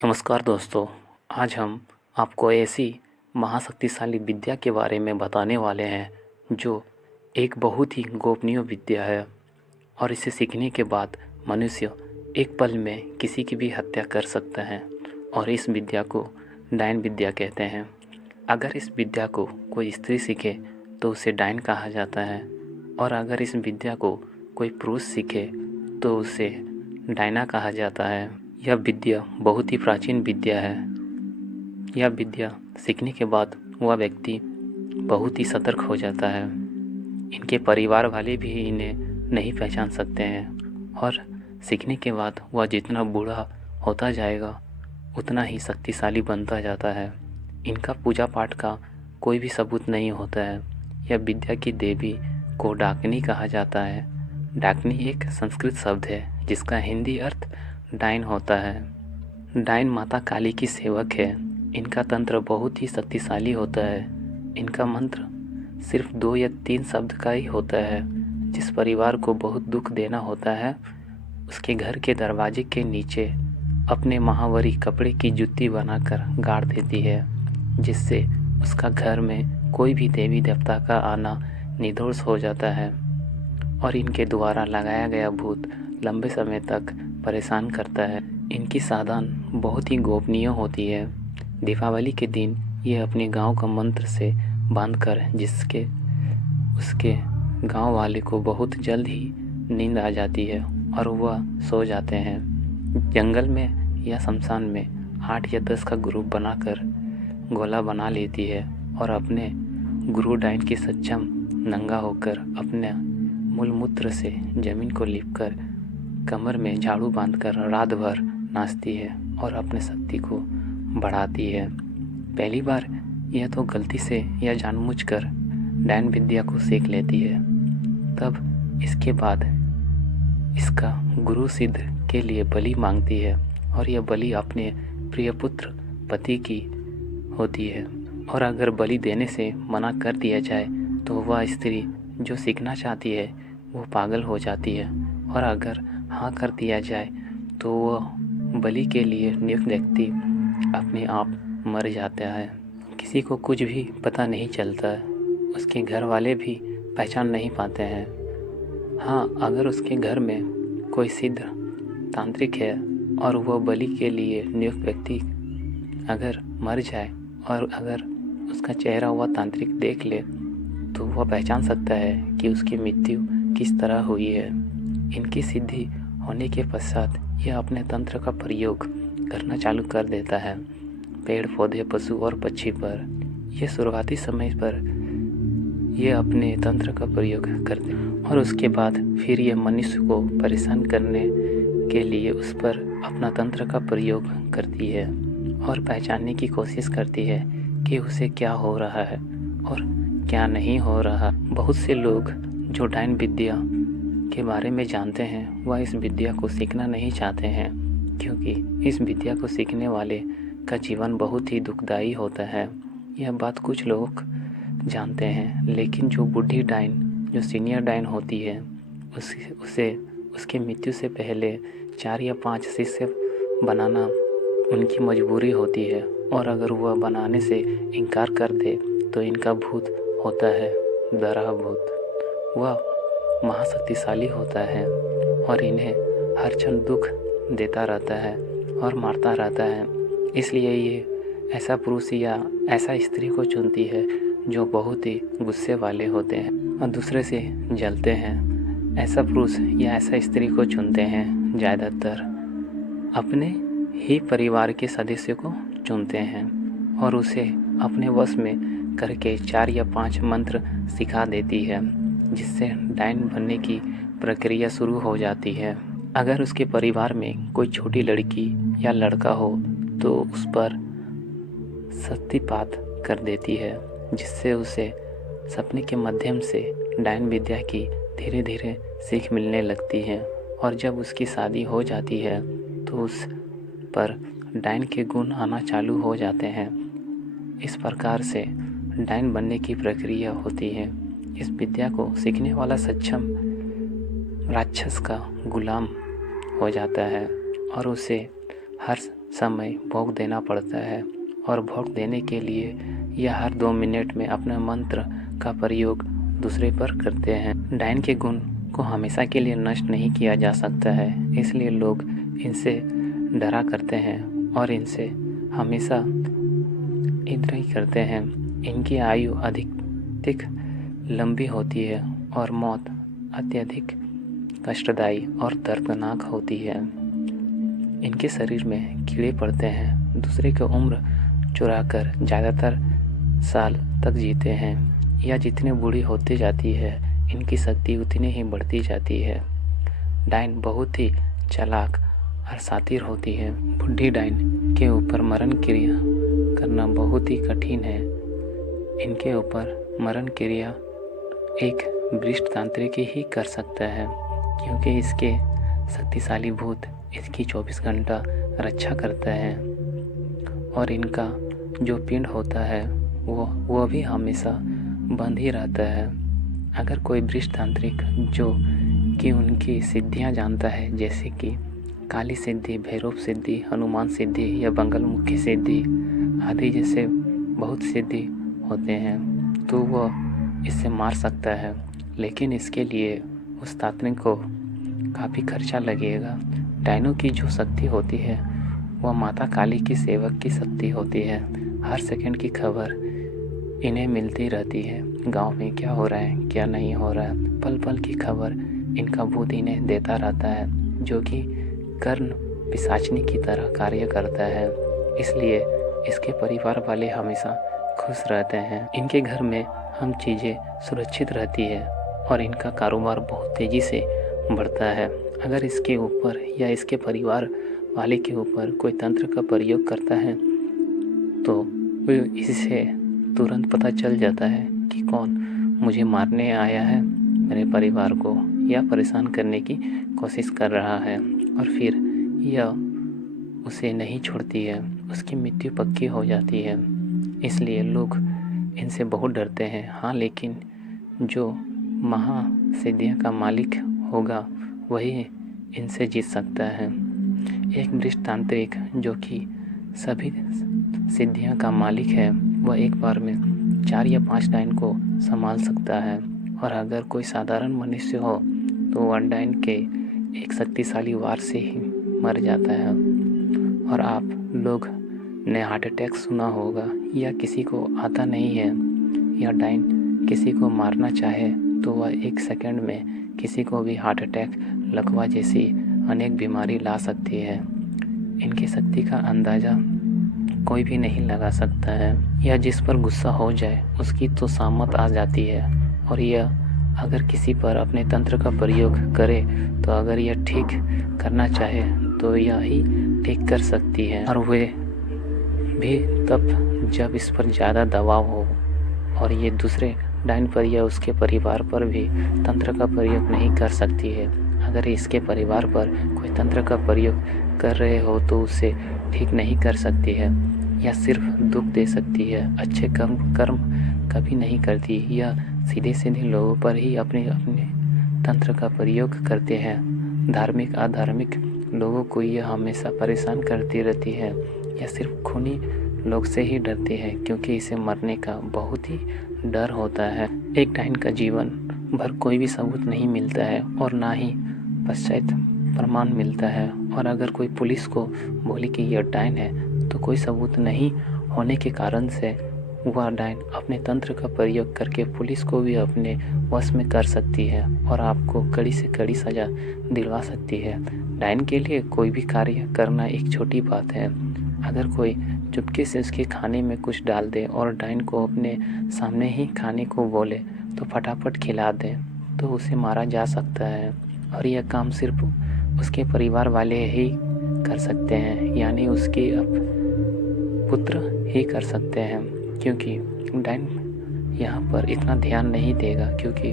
नमस्कार दोस्तों। आज हम आपको ऐसी महाशक्तिशाली विद्या के बारे में बताने वाले हैं जो एक बहुत ही गोपनीय विद्या है और इसे सीखने के बाद मनुष्य एक पल में किसी की भी हत्या कर सकता है और इस विद्या को डायन विद्या कहते हैं। अगर इस विद्या को कोई स्त्री सीखे तो उसे डायन कहा जाता है और अगर इस विद्या को कोई पुरुष सीखे तो उसे डायना कहा जाता है। यह विद्या बहुत ही प्राचीन विद्या है। यह विद्या सीखने के बाद वह व्यक्ति बहुत ही सतर्क हो जाता है। इनके परिवार वाले भी इन्हें नहीं पहचान सकते हैं और सीखने के बाद वह जितना बूढ़ा होता जाएगा उतना ही शक्तिशाली बनता जाता है। इनका पूजा पाठ का कोई भी सबूत नहीं होता है। यह विद्या की देवी को डाकनी कहा जाता है। डाकनी एक संस्कृत शब्द है जिसका हिंदी अर्थ डायन होता है। डायन माता काली की सेवक है। इनका तंत्र बहुत ही शक्तिशाली होता है। इनका मंत्र सिर्फ 2 या 3 शब्द का ही होता है। जिस परिवार को बहुत दुख देना होता है उसके घर के दरवाजे के नीचे अपने महावरी कपड़े की जुत्ती बनाकर गाड़ देती है, जिससे उसका घर में कोई भी देवी देवता का आना निर्दोष हो जाता है और इनके द्वारा लगाया गया भूत लंबे समय तक परेशान करता है। इनकी साधन बहुत ही गोपनीय होती है। दीपावली के दिन ये अपने गांव का मंत्र से बांधकर जिसके उसके गांव वाले को बहुत जल्द ही नींद आ जाती है और वह सो जाते हैं। जंगल में या शमशान में 8 या 10 का ग्रुप बनाकर गोला बना लेती है और अपने गुरु डायन के सक्षम नंगा होकर अपने मूलमूत्र से जमीन को लीपकर कमर में झाड़ू बांधकर रात भर नाचती है और अपने शक्ति को बढ़ाती है। पहली बार यह तो गलती से या जानबूझकर डायन विद्या को सीख लेती है। तब इसके बाद इसका गुरु सिद्ध के लिए बलि मांगती है और यह बलि अपने प्रिय पुत्र पति की होती है और अगर बलि देने से मना कर दिया जाए तो वह स्त्री जो सीखना चाहती है वो पागल हो जाती है और अगर हाँ कर दिया जाए तो वह बलि के लिए नियुक्त व्यक्ति अपने आप मर जाता है। किसी को कुछ भी पता नहीं चलता है। उसके घर वाले भी पहचान नहीं पाते हैं। हाँ, अगर उसके घर में कोई सिद्ध तांत्रिक है और वह बलि के लिए नियुक्त व्यक्ति अगर मर जाए और अगर उसका चेहरा वह तांत्रिक देख ले तो वह पहचान सकता है कि उसकी मृत्यु किस तरह हुई है। इनकी सिद्धि होने के पश्चात यह अपने तंत्र का प्रयोग करना चालू कर देता है पेड़ पौधे पशु और पक्षी पर। यह शुरुआती समय पर यह अपने तंत्र का प्रयोग करते और उसके बाद फिर यह मनुष्य को परेशान करने के लिए उस पर अपना तंत्र का प्रयोग करती है और पहचानने की कोशिश करती है कि उसे क्या हो रहा है और क्या नहीं हो रहा। बहुत से लोग जो डायन विद्या के बारे में जानते हैं वह इस विद्या को सीखना नहीं चाहते हैं, क्योंकि इस विद्या को सीखने वाले का जीवन बहुत ही दुखदायी होता है। यह बात कुछ लोग जानते हैं, लेकिन जो बूढ़ी डायन जो सीनियर डायन होती है उसे उसकी मृत्यु से पहले 4 या 5 शिष्य बनाना उनकी मजबूरी होती है और अगर वह बनाने से इनकार कर दे तो इनका भूत होता है दरहा भूत। वह महाशक्तिशाली होता है और इन्हें हर क्षण दुख देता रहता है और मारता रहता है। इसलिए ये ऐसा पुरुष या ऐसा स्त्री को चुनती है जो बहुत ही गुस्से वाले होते हैं और दूसरे से जलते हैं। ऐसा पुरुष या ऐसा स्त्री को चुनते हैं ज़्यादातर अपने ही परिवार के सदस्य को चुनते हैं और उसे अपने वश में करके 4 या 5 मंत्र सिखा देती है, जिससे डायन बनने की प्रक्रिया शुरू हो जाती है। अगर उसके परिवार में कोई छोटी लड़की या लड़का हो तो उस पर शक्तिपात कर देती है, जिससे उसे सपने के माध्यम से डायन विद्या की धीरे धीरे सीख मिलने लगती है और जब उसकी शादी हो जाती है तो उस पर डायन के गुण आना चालू हो जाते हैं। इस प्रकार से डायन बनने की प्रक्रिया होती है। इस विद्या को सीखने वाला सक्षम राक्षस का गुलाम हो जाता है और उसे हर समय भोग देना पड़ता है और भोग देने के लिए यह हर 2 मिनट में अपने मंत्र का प्रयोग दूसरे पर करते हैं। डायन के गुण को हमेशा के लिए नष्ट नहीं किया जा सकता है, इसलिए लोग इनसे डरा करते हैं और इनसे हमेशा इधर ही करते हैं। इनकी आयु अधिक लंबी होती है और मौत अत्यधिक कष्टदायी और दर्दनाक होती है। इनके शरीर में कीड़े पड़ते हैं, दूसरे की उम्र चुराकर ज़्यादातर साल तक जीते हैं। यह जितनी बूढ़ी होती जाती है, इनकी शक्ति उतनी ही बढ़ती जाती है। डायन बहुत ही चालाक और शातिर होती है। बुढ़ी डायन के ऊपर मरण क्रिया करना बहुत ही कठिन है। इनके ऊपर मरण क्रिया एक वरिष्ठ तांत्रिक ही कर सकता है, क्योंकि इसके शक्तिशाली भूत इसकी 24 घंटा रक्षा करता है और इनका जो पिंड होता है वो भी हमेशा बंद ही रहता है। अगर कोई वरिष्ठ तांत्रिक जो कि उनकी सिद्धियां जानता है, जैसे कि काली सिद्धि, भैरव सिद्धि, हनुमान सिद्धि या बंगलमुखी सिद्धि आदि जैसे बहुत सिद्धि होते हैं, तो वह इससे मार सकता है। लेकिन इसके लिए उस तांत्रिक को काफ़ी खर्चा लगेगा। डायनों की जो शक्ति होती है वह माता काली की सेवक की शक्ति होती है। हर सेकंड की खबर इन्हें मिलती रहती है। गांव में क्या हो रहा है, क्या नहीं हो रहा है, पल पल की खबर इनका भूत इन्हें देता रहता है, जो कि कर्ण पिशाचनी की तरह कार्य करता है। इसलिए इसके परिवार वाले हमेशा खुश रहते हैं। इनके घर में हम चीज़ें सुरक्षित रहती है और इनका कारोबार बहुत तेज़ी से बढ़ता है। अगर इसके ऊपर या इसके परिवार वाले के ऊपर कोई तंत्र का प्रयोग करता है तो इससे तुरंत पता चल जाता है कि कौन मुझे मारने आया है, मेरे परिवार को, या परेशान करने की कोशिश कर रहा है, और फिर यह उसे नहीं छोड़ती है, उसकी मृत्यु पक्की हो जाती है। इसलिए लोग इनसे बहुत डरते हैं। हाँ, लेकिन जो महासिद्धियों का मालिक होगा वही इनसे जीत सकता है। एक वरिष्ठ तांत्रिक जो कि सभी सिद्धियों का मालिक है, वह एक बार में 4 या 5 डायन को संभाल सकता है। और अगर कोई साधारण मनुष्य हो तो वह डायन के एक शक्तिशाली वार से ही मर जाता है। और आप लोग ने हार्ट अटैक सुना होगा, या किसी को आता नहीं है, या डायन किसी को मारना चाहे तो वह 1 सेकंड में किसी को भी हार्ट अटैक, लकवा जैसी अनेक बीमारी ला सकती है। इनकी शक्ति का अंदाज़ा कोई भी नहीं लगा सकता है। यह जिस पर गुस्सा हो जाए उसकी तो सामत आ जाती है, और यह अगर किसी पर अपने तंत्र का प्रयोग करे तो अगर यह ठीक करना चाहे तो यह ही ठीक कर सकती है, और वे भी तब जब इस पर ज़्यादा दबाव हो और ये दूसरे डायन पर या उसके परिवार पर भी तंत्र का प्रयोग नहीं कर सकती है। अगर इसके परिवार पर कोई तंत्र का प्रयोग कर रहे हो तो उसे ठीक नहीं कर सकती है, या सिर्फ दुख दे सकती है, अच्छे कर्म कभी नहीं करती। यह सीधे सीधे लोगों पर ही अपने तंत्र का प्रयोग करते हैं। धार्मिक अधार्मिक लोगों को यह हमेशा परेशान करती रहती है। यह सिर्फ खूनी लोग से ही डरती है, क्योंकि इसे मरने का बहुत ही डर होता है। एक डायन का जीवन भर कोई भी सबूत नहीं मिलता है और ना ही पश्चात प्रमाण मिलता है। और अगर कोई पुलिस को बोले कि यह डायन है तो कोई सबूत नहीं होने के कारण से वह डायन अपने तंत्र का प्रयोग करके पुलिस को भी अपने वश में कर सकती है और आपको कड़ी से कड़ी सज़ा दिलवा सकती है। डायन के लिए कोई भी कार्य करना एक छोटी बात है। अगर कोई चुपके से उसके खाने में कुछ डाल दे और डायन को अपने सामने ही खाने को बोले तो फटाफट खिला दे तो उसे मारा जा सकता है। और यह काम सिर्फ उसके परिवार वाले ही कर सकते हैं, यानी उसके पुत्र ही कर सकते हैं, क्योंकि डायन यहाँ पर इतना ध्यान नहीं देगा, क्योंकि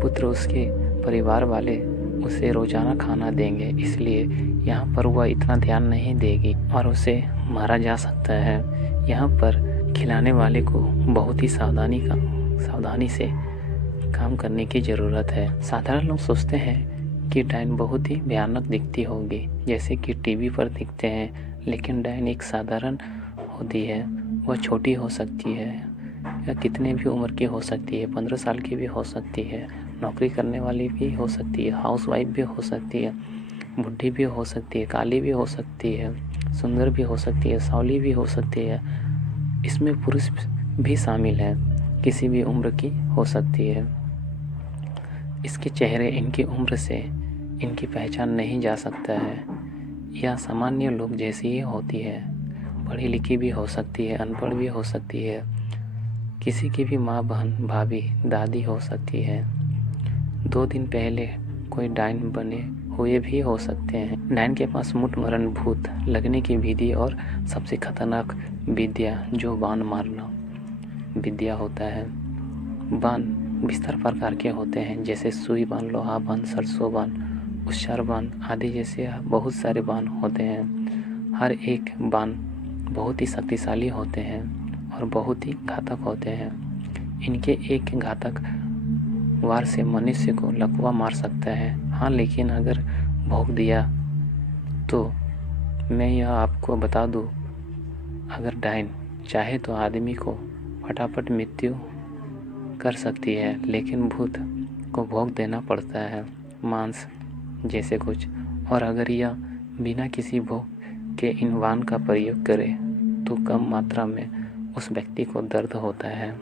पुत्र उसके परिवार वाले उसे रोज़ाना खाना देंगे, इसलिए यहाँ पर वह इतना ध्यान नहीं देगी और उसे मारा जा सकता है। यहाँ पर खिलाने वाले को बहुत ही सावधानी से काम करने की ज़रूरत है। साधारण लोग सोचते हैं कि डायन बहुत ही भयानक दिखती होगी, जैसे कि टीवी पर दिखते हैं, लेकिन डायन एक साधारण होती है। वह छोटी हो सकती है या कितने भी उम्र की हो सकती है, 15 साल की भी हो सकती है, नौकरी करने वाली भी हो सकती है, हाउसवाइफ भी हो सकती है, बुढ़ी भी हो सकती है, काली भी हो सकती है, सुंदर भी हो सकती है, सांवली भी हो सकती है। इसमें पुरुष भी शामिल हैं, किसी भी उम्र की हो सकती है। इसके चेहरे, इनकी उम्र से इनकी पहचान नहीं जा सकता है। यह सामान्य लोग जैसी ही होती है, पढ़ी लिखी भी हो सकती है, अनपढ़ भी हो सकती है, किसी की भी माँ, बहन, भाभी, दादी हो सकती है। 2 दिन पहले कोई डायन बने हुए भी हो सकते हैं। डायन के पास मुठ मरण, भूत लगने की विधि और सबसे खतरनाक विद्या जो बाण मारना विद्या होता है। बाण विस्तार प्रकार के होते हैं, जैसे सुई बाण, लोहा बाण, सरसों बाण, उच्चार बाण आदि जैसे बहुत सारे बाण होते हैं। हर एक बाण बहुत ही शक्तिशाली होते हैं और बहुत ही घातक होते हैं। इनके एक घातक वार से मनुष्य को लकवा मार सकता है। हाँ, लेकिन अगर भोग दिया तो मैं यह आपको बता दूं, अगर डायन चाहे तो आदमी को फटाफट मृत्यु कर सकती है, लेकिन भूत को भोग देना पड़ता है, मांस जैसे कुछ। और अगर यह बिना किसी भोग के इन बाण का प्रयोग करे तो कम मात्रा में उस व्यक्ति को दर्द होता है।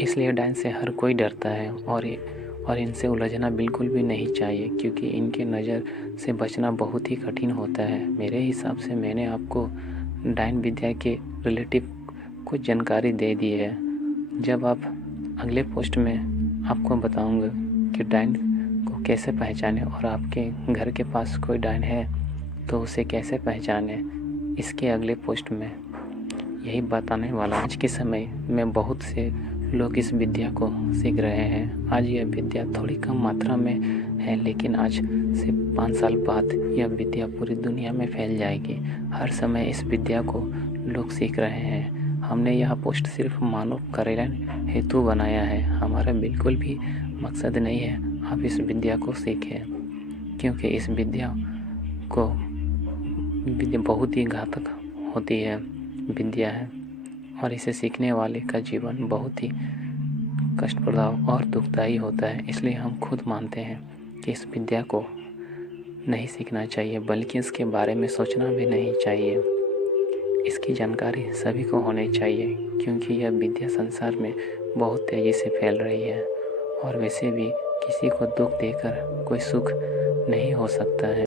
इसलिए डायन से हर कोई डरता है और इनसे उलझना बिल्कुल भी नहीं चाहिए, क्योंकि इनके नज़र से बचना बहुत ही कठिन होता है। मेरे हिसाब से मैंने आपको डायन विद्या के रिलेटिव कुछ जानकारी दे दी है। जब आप अगले पोस्ट में आपको बताऊंगा कि डायन को कैसे पहचाने और आपके घर के पास कोई डायन है तो उसे कैसे पहचाने, इसके अगले पोस्ट में यही बताने वाला। आज के समय में बहुत से लोग इस विद्या को सीख रहे हैं। आज यह विद्या थोड़ी कम मात्रा में है, लेकिन आज से 5 साल बाद यह विद्या पूरी दुनिया में फैल जाएगी। हर समय इस विद्या को लोग सीख रहे हैं। हमने यह पोस्ट सिर्फ मानव कल्याण हेतु बनाया है। हमारा बिल्कुल भी मकसद नहीं है आप इस विद्या को सीखें, क्योंकि इस विद्या बहुत ही घातक होती है विद्या है और इसे सीखने वाले का जीवन बहुत ही कष्टप्रद और दुखदायी होता है। इसलिए हम खुद मानते हैं कि इस विद्या को नहीं सीखना चाहिए, बल्कि इसके बारे में सोचना भी नहीं चाहिए। इसकी जानकारी सभी को होनी चाहिए, क्योंकि यह विद्या संसार में बहुत तेज़ी से फैल रही है और वैसे भी किसी को दुख देकर कोई सुख नहीं हो सकता है।